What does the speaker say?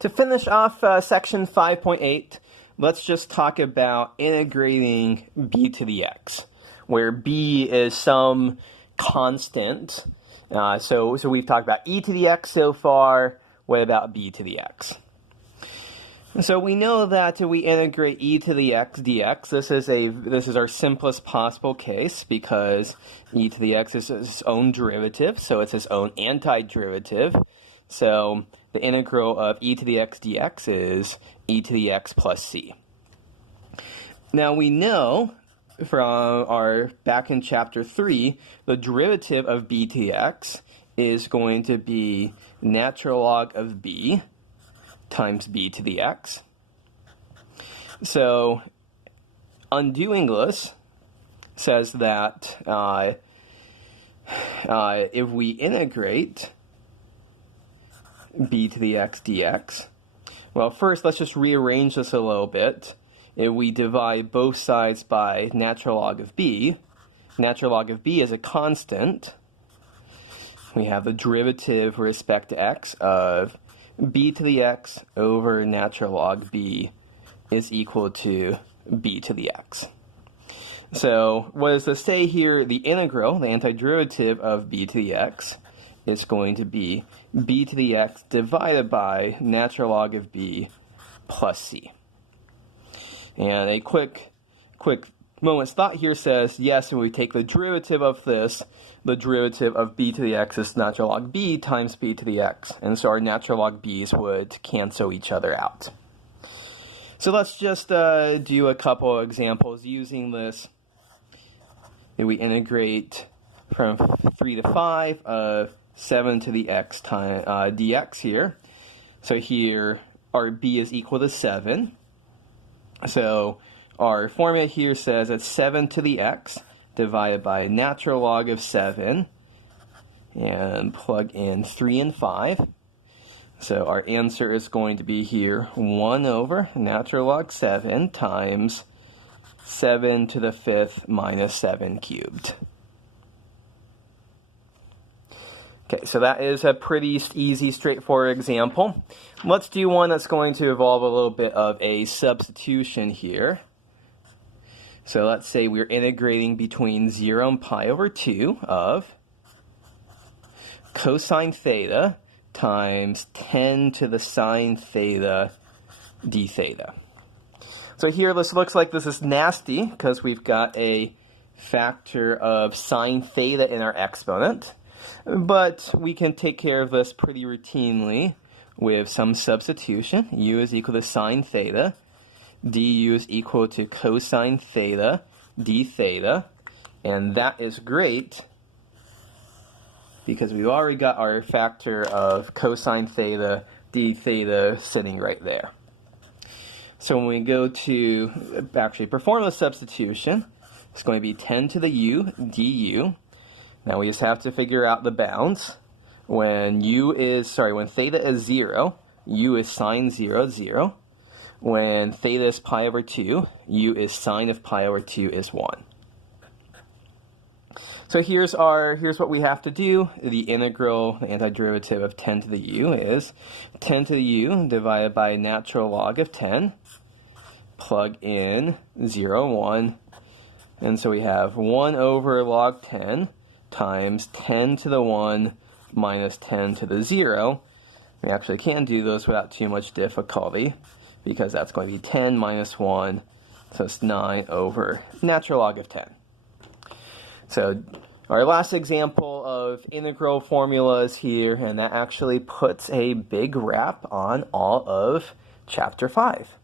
To finish off section 5.8, let's just talk about integrating b to the x, where b is some constant. So we've talked about e to the x so far. What about b to the x? So we know that we integrate e to the x dx. This is our simplest possible case because e to the x is its own derivative, so it's its own antiderivative. So the integral of e to the x dx is e to the x plus c. Now we know from our back in chapter 3, the derivative of b to the x is going to be natural log of b times b to the x. So undoing this says that if we integrate b to the x dx, well, first let's just rearrange this a little bit. If we divide both sides by natural log of b is a constant. We have the derivative with respect to x of b to the x over natural log b is equal to b to the x. So what does this say here? The integral, the antiderivative of b to the x, is going to be b to the x divided by natural log of b plus c. And a quick moment's thought here says, yes, when we take the derivative of this, the derivative of b to the x is natural log b times b to the x. And so our natural log b's would cancel each other out. So let's just do a couple of examples using this. If we integrate from 3 to 5 of 7 to the x times dx here. So here our b is equal to 7. So our formula here says it's 7 to the x divided by natural log of 7, and plug in 3 and 5. So our answer is going to be here 1 over natural log 7 times 7 to the 5th minus 7 cubed. Okay, so that is a pretty easy, straightforward example. Let's do one that's going to involve a little bit of a substitution here. So let's say we're integrating between 0 and pi over 2 of cosine theta times 10 to the sine theta d theta. So here this looks like this is nasty because we've got a factor of sine theta in our exponent. But we can take care of this pretty routinely with some substitution. U is equal to sine theta. Du is equal to cosine theta d theta. And that is great because we've already got our factor of cosine theta d theta sitting right there. So when we go to actually perform the substitution, it's going to be 10 to the u du. Now we just have to figure out the bounds. When theta is 0, u is sine 0, 0. When theta is pi over 2, u is sine of pi over 2 is 1. So here's what we have to do. The integral, the antiderivative of 10 to the u is 10 to the u divided by natural log of 10. Plug in 0, 1. And so we have 1 over log 10 times 10 to the 1 minus 10 to the 0. We actually can do those without too much difficulty because that's going to be 10 minus 1, so it's 9 over natural log of 10. So our last example of integral formulas here, and that actually puts a big wrap on all of chapter 5.